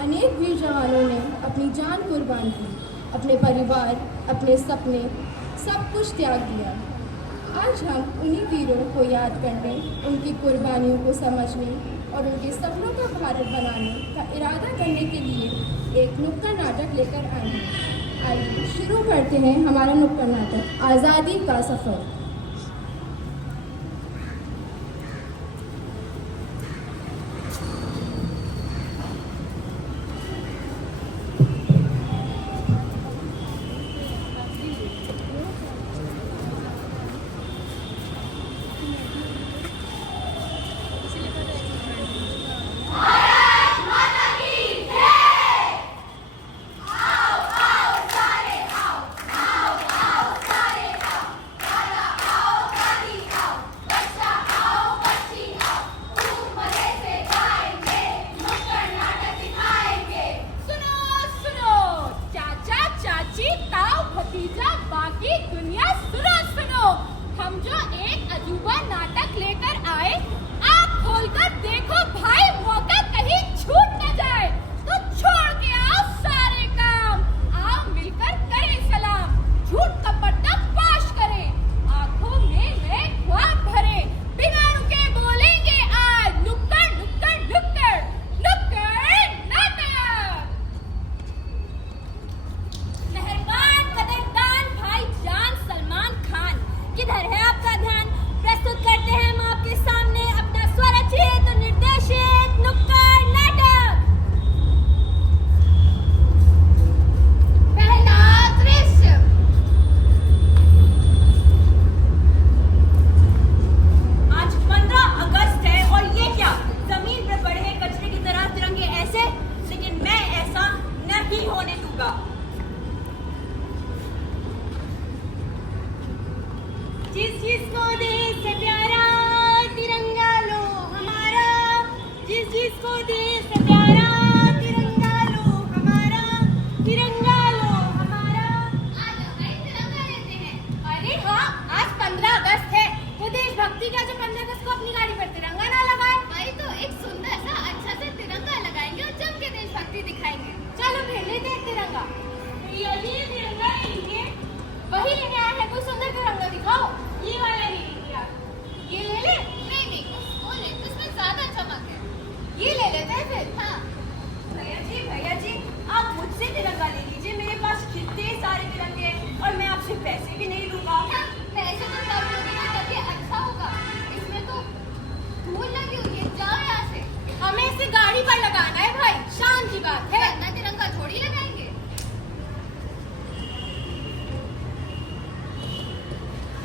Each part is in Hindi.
अनेक वीर जवानों ने अपनी जान कुर्बान की, अपने परिवार, अपने सपने, सब कुछ त्याग दिया। आज हम उन्हीं वीरों को याद करने, उनकी कुर्बानियों को समझने और उनके सपनों का भारत बनाने का इरादा करने के लिए एक नुक्कड़ नाटक लेकर आए हैं। आइए शुरू करते हैं हमारा नुक्कड़ नाटक आज़ादी का सफ़र।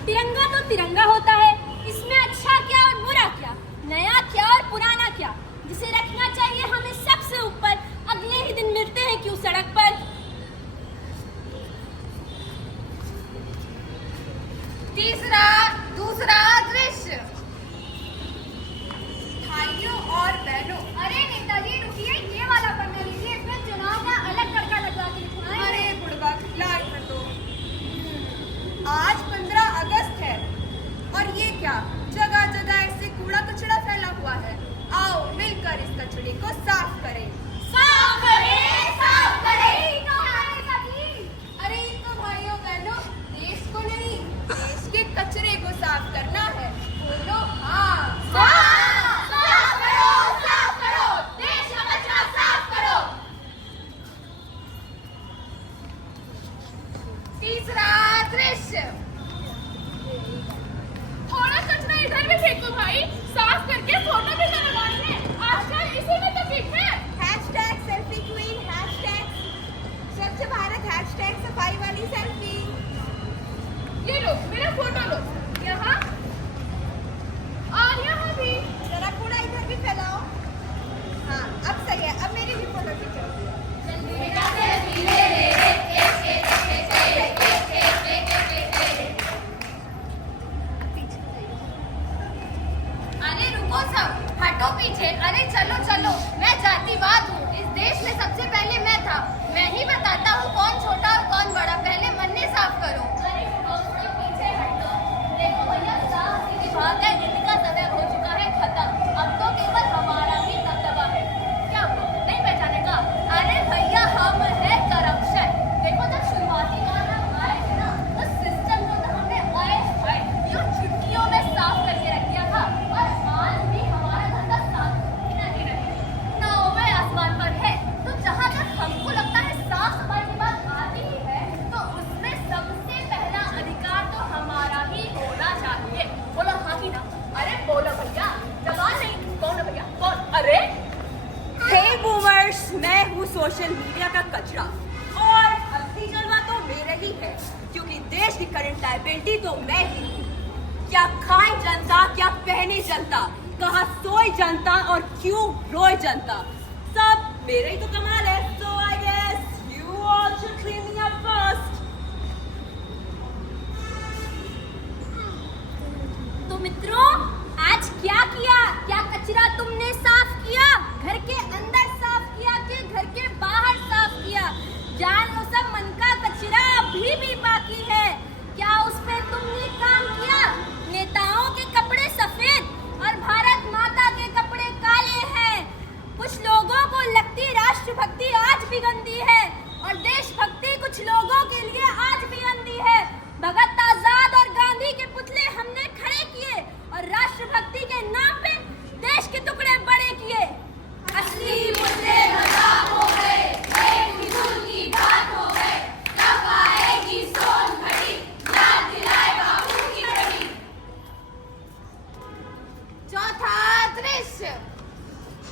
तिरंगा तो तिरंगा होता है, इसमें अच्छा क्या और बुरा क्या, नया क्या और पुराना क्या, जिसे रखना चाहिए हमें सबसे ऊपर। अगले ही दिन मिलते हैं क्यों सड़क पर। दूसरा दृश्य। भाइयों और बहनों, अरे नेताजी रुकिए, ये वाला पन्ना लीजिए, इसमें चुनाव का अलग तड़का लगा के लिखना है। अरे बुड़बक, लाल कर दो। आज 15 अगस्त है और ये क्या, जगह जगह ऐसे कूड़ा कचरा फैला हुआ है। आओ मिलकर इस कचरे को साफ करें। साफ करें, साफ करें। अरे ये तो भाइयों बहनों, देश को नहीं, देश के कचरे को साफ करना है। बोलो हाँ। साफ करो, देश का कचरा साफ करो। तीसरा दृश्य। थोड़ा कचरा इधर भी फेंको भाई, साफ करके फोटो भी तो लगानी है। आजकल इसी में तो फिट है। अरे हे बूमर्स, मैं हूँ सोशल मीडिया का कचरा और असली जलवा तो मेरे ही है, क्योंकि देश की करंट लायबिलिटी तो मैं ही हूँ। क्या खाए जनता, क्या पहने जनता, कहाँ सोए जनता और क्यों रोए जनता, सब मेरे ही तो कमाल है। So I guess you all should clean me up first. तो मित्रों, आज क्या किया? क्या कचरा तुमने साफ किया? घर के अंदर साफ किया कि घर के बाहर साफ किया? जान लो सब, मन का कचरा अभी भी बाकी है। क्या उस पे तुमने काम किया? नेताओं के कपड़े सफेद और भारत माता के कपड़े काले हैं। कुछ लोगों को लगती राष्ट्रभक्ति आज भी गंदी है और देशभक्ति कुछ लोगों के लिए आज भी गंदी है। भगत आजाद और गांधी के पुतले हमने खड़े किए और राष्ट्रभक्ति के नाम पे देश के टुकड़े बड़े किए। असली मुद्दे मजाक हो गए, एक फिजूल की बात हो गए, कब आएगी सोन घड़ी, याद दिलाए बापू की घड़ी। चौथा दृश्य।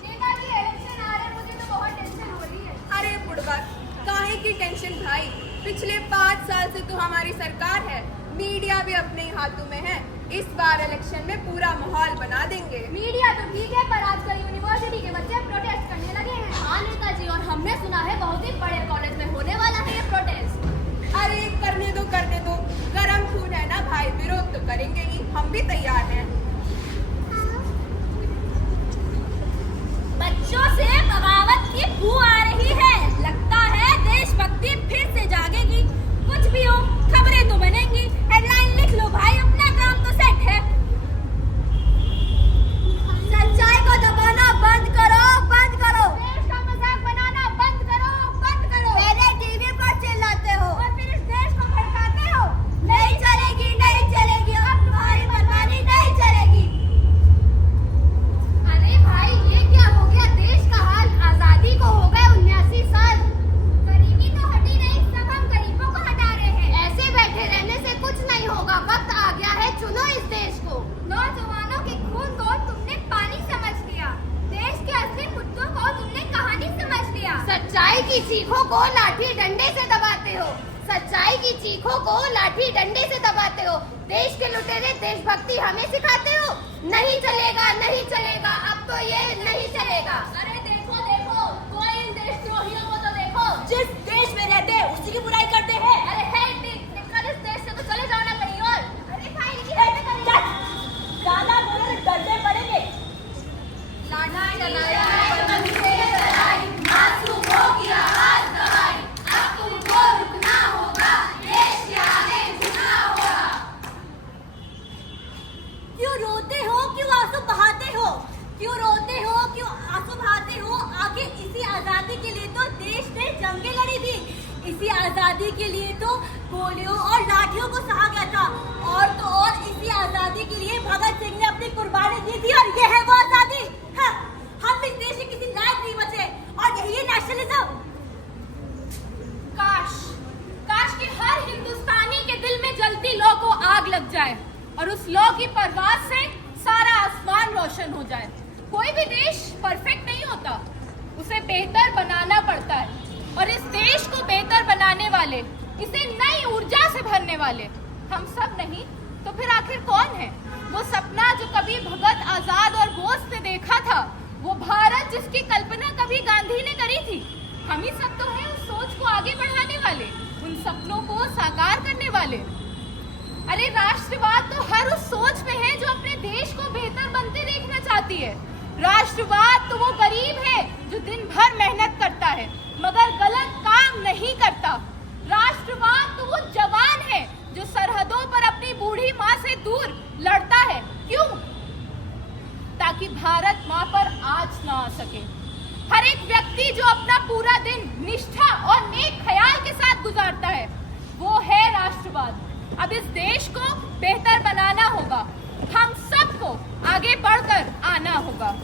नेताजी इलेक्शन आ रहे, मुझे तो बहुत टेंशन हो रही है। अरे बुड़बक, काहे की टेंशन भाई? पिछले 5 साल से तो हमारी सरकार है, मीडिया भी अपने ही हाथों में है। इस बार इलेक्शन में पूरा माहौल बना देंगे। मीडिया तो ठीक है, पर आजकल यूनिवर्सिटी के बच्चे प्रोटेस्ट करने लगे हैं। हाँ नेताजी, और हमने सुना है बहुत ही बड़े कॉलेज में होने वाला है ये प्रोटेस्ट। अरे करने दो, गरम खून है ना भाई, विरोध तो करेंगे ही, हम भी तैयार हैं। बच्चों से बगावत की बू आ रही है, लगता है देशभक्ति फिर से जागेगी। कुछ भी हो, खबरें तो बनेंगी। हेडलाइन लिख लो भाई, अपना काम तो सेट है। सच्चाई को दबाना बंद करो, बंद करो। देश का मजाक बनाना बंद करो, बंद करो। मेरे टीवी पर चिल्लाते हो और फिर इस देश को भड़काते हो। नहीं चलेगी, नहीं चलेगी, अब तुम्हारी मनमानी नहीं चलेगी। अरे भाई, ये क्या हो गया? देश का हाल, आजादी को हो गए 79 साल। गरीबी तो हटी नहीं, सब हम गरीबों को हटा रहे हैं। ऐसे बैठे रहने से कुछ नहीं होगा, वक्त आ गया है, चुनो इस देश को। नौजवानों के खून को तुमने पानी समझ लिया, देश के असली मुद्दों को तुमने कहानी समझ लिया। सच्चाई की चीखों को लाठी डंडे से दबाते हो, सच्चाई की चीखों को लाठी डंडे से दबाते हो। देश के लुटेरे देशभक्ति हमें सिखाते हो। नहीं चलेगा, नहीं चलेगा, अब तो ये नहीं चलेगा। अरे देखो देखो, कोई इन देशद्रोहियों को तो देखो। जिस देश में रहते हैं उसी की बुराई करते हैं। अरे है निकल इस देश से, तो चले जाओ ना कहीं और। अरे भाई, ज्यादा बोले तो डरने पड़ेंगे। लाठी चलाया है तन से लड़ाई, मासूमों की आवाज दबाई, अब तुमको रुकना होगा, देश के आगे झुकना होगा। क्यों रोते हो, क्यों आंसू बहाते हो? क्यों रोते हो, क्यों आंसू बहाते हो? आखिर इसी आजादी के लिए तो देश ने जंगें लड़ी थी, इसी आजादी के लिए तो गोलियों और लाठियों को सहा गया था, और तो और इसी आजादी के लिए भगत सिंह ने अपनी कुर्बानी दी थी, और ये है वो आजादी। हाँ, हम इस देश के किसी लायक नहीं बचे, और यही है नेशनलिज्म। काश कि हर हिंदुस्तानी के दिल में जलती लौ को आग लग जाए और उस लौ की परवाज से सारा आसमान रोशन हो जाए। कोई भी देश परफेक्ट नहीं होता, उसे बेहतर बनाना पड़ता है, और इस देश को बेहतर बनाने वाले, इसे नई ऊर्जा से भरने वाले हम सब नहीं तो फिर आखिर कौन है? वो सपना जो कभी भगत आजाद और बोस ने देखा था, वो भारत जिसकी कल्पना कभी गांधी ने करी थी, हम ही सब तो हैं उस सोच को आगे बढ़ाने वाले, उन सपनों को साकार करने वाले। अरे राष्ट्रवाद तो हर उस सोच में है जो अपने देश को बेहतर बनते देखना चाहती है। राष्ट्रवाद तो वो गरीब है जो दिन भर मेहनत करता है मगर गलत काम नहीं करता। राष्ट्रवाद तो वो जवान है जो सरहदों पर अपनी बूढ़ी माँ से दूर लड़ता है। क्यों? ताकि भारत माँ पर आँच ना आ सके। हर एक व्यक्ति जो अपना पूरा दिन निष्ठा और नेक ख्याल के साथ गुजारता है, वो है राष्ट्रवाद। अब इस देश को बेहतर बनाना होगा, हम सबको आगे बढ़कर आना होगा।